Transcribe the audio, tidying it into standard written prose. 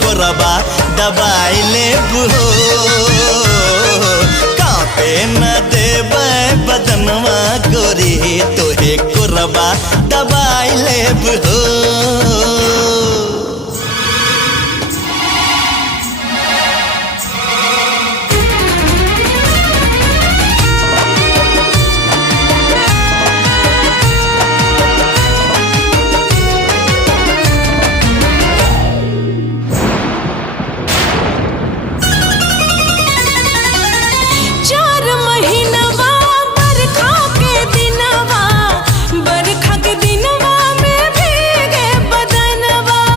कोरबा दबाई लेबू हो। कांपे न देबै बदनवा गोरी तोहे कोरबा दबाई लेबू हो।